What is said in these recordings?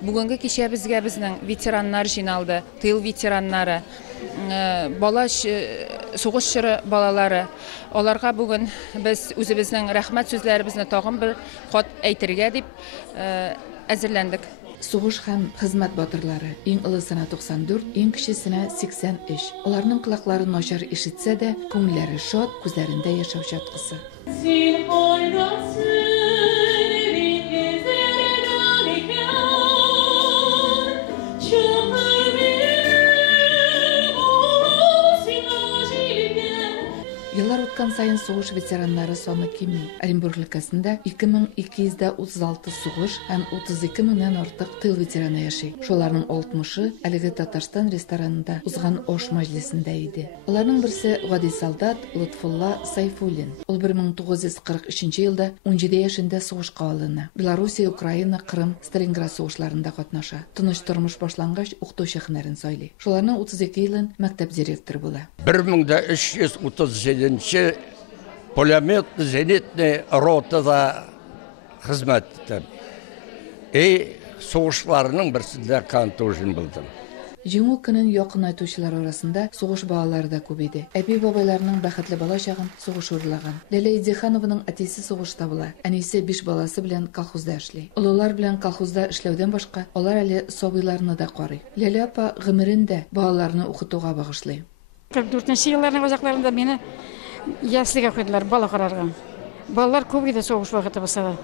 Бүгінгі кеше бізге біздің ветераннар жиналды, тыл ветераннары, соғыс жыры балалары. Оларға бүгін біз өзіміздің рәхмәт сүзләребезне тагын бір хат әйтергә дип әзерләндек. Сугыш һәм хезмәт батырлары иң олысына 94, иң кечесенә 83. Аларның колаклары начар ишетсә дә, күңелләре шат, күзләрендә яшәү чаткысы. Yıllar o'tgan sayin soğuş veteranları sonu kimi. Оренбург өлкәсендә 2236 сугыш һәм 32 меңнән артык тыл ветераны яши. Шуларның 60-ы әлеге Татарстан ресторанында узган ош мәҗлесендә иде. Аларның берсе Гади солдат Лутфулла Сайфуллин. Ул 1943 елда 17 яшендә сугышка алына. Белоруссия, Украина, Крым, Сталинград сугышларында катнаша. Тыныч тормыш башлангач укытучы һөнәрен сайлый. Шуларның 32 елын мәктәп директоры була. 1337 пулеметный зенитный ротада хезмәт иттем. Сугышларның берсендә кантужин булдым. Җиңү көнен якын айтучылар арасында сугыш балалары да күп иде. Әби-бабайларның бәхетле бала чагын сугыш урлаган. Ләлә Идехановның әтисе сугышта була. Әнисе 5 баласы белән колхозда эшли. Улылар белән колхозда эшләүдән башка, алар әле сабыйларны да карый. Ләлә апа гомерендә балаларны укытуга багышлый. 44 елларның узакларында мине яслыга куйдылар бала карарга. Балалар күп иде сугыш вакыты булса.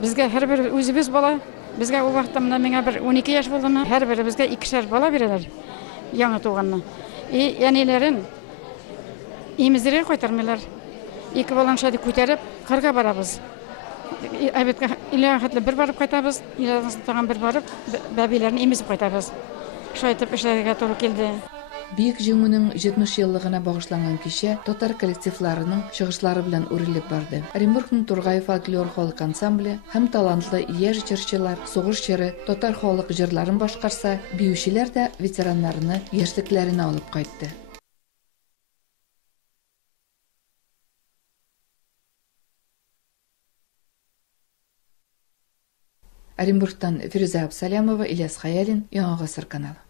Безгә һәрбер үзебез бала, безгә ул вакытта миңа бер 12 яшь булдымы, һәрбер безгә 2 бала бирәләр. Яңа туганны. Яниләрен имезләргә кайтармыйлар. 2 баланы шәди күтәреп кырга барабыз. Әбеткә илә хәтле бер барып кайтабыз, илә тагын бер барып бәбиләрне имезеп кайтабыз. Шайтып эшләргә туры килде. Бийек җиңүнең 70 еллыгына багышланган кичә татар коллективларының чыгышлары белән үрелеп барды. Оренбургның Тургай фольклор халык ансамбле һәм талантлы яшь җырчылар сугыш җыры, татар халык җырларын башкарса, биючеләр дә ветераннарны яшьлекләренә алып кайтты. Оренбургтан Фируза Абсалямова, Ильяс Хаялин, Яңа гасыр каналы.